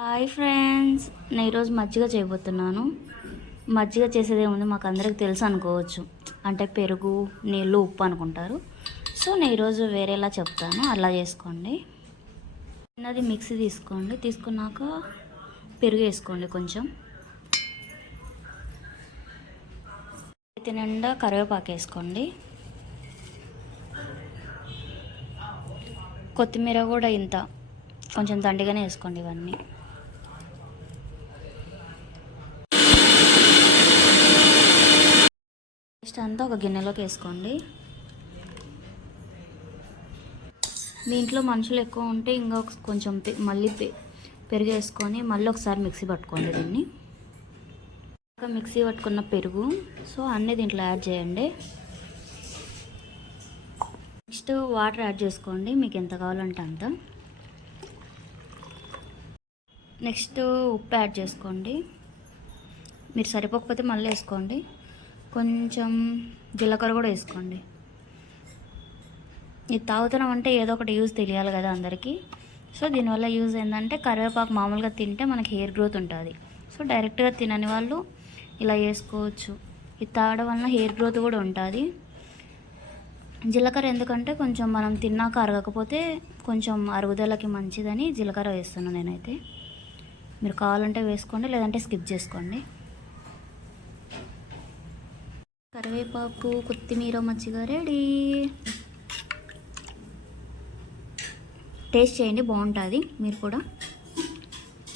Hi friends, నేను ఈరోజు మజ్జిగ చేయబోతున్నాను. మజ్జిగ చేసేదేముంది మాకు అందరికి తెలుసు అనుకోవచ్చు, అంటే పెరుగు నీళ్ళు ఉప్పు అనుకుంటారు. సో నేను ఈరోజు వేరేలా చెప్తాను, అలా చేసుకోండి. చిన్నది మిక్సీ తీసుకోండి, తీసుకున్నాక పెరుగు వేసుకోండి కొంచెం. చేతి నిండా కరివేపాకు వేసుకోండి. కొత్తిమీర కూడా ఇంత కొంచెం దండిగానే వేసుకోండి. ఇవన్నీ పేస్ట్ అంతా ఒక గిన్నెలోకి వేసుకోండి. మీ ఇంట్లో మనుషులు ఎక్కువ ఉంటే ఇంకా కొంచెం మళ్ళీ పెరుగు వేసుకొని మళ్ళీ ఒకసారి మిక్సీ పట్టుకోండి. దీన్ని మిక్సీ పట్టుకున్న పెరుగు సో అన్నీ దీంట్లో యాడ్ చేయండి. నెక్స్ట్ వాటర్ యాడ్ చేసుకోండి, మీకు ఎంత కావాలంటే అంత. నెక్స్ట్ ఉప్పు యాడ్ చేసుకోండి, మీరు సరిపోకపోతే మళ్ళీ వేసుకోండి. కొంచెం జీలకర్ర కూడా వేసుకోండి. ఇది తాగుతున్నాం అంటే ఏదో ఒకటి యూజ్ తెలియాలి కదా అందరికీ. సో దీనివల్ల యూజ్ ఏంటంటే కరివేపాకు మామూలుగా తింటే మనకి హెయిర్ గ్రోత్ ఉంటుంది. సో డైరెక్ట్గా తినని వాళ్ళు ఇలా వేసుకోవచ్చు. ఇది తాగడం వలన హెయిర్ గ్రోత్ కూడా ఉంటుంది. జీలకర్ర ఎందుకంటే కొంచెం మనం తిన్నాక అరగకపోతే కొంచెం అరుగుదలకి మంచిదని జీలకర్ర వేస్తున్నాను నేనైతే. మీరు కావాలంటే వేసుకోండి, లేదంటే స్కిప్ చేసుకోండి. కరివేపాకు కొత్తిమీర మజ్జిగ రెడీ. టేస్ట్ చేయండి, బాగుంటుంది. మీరు కూడా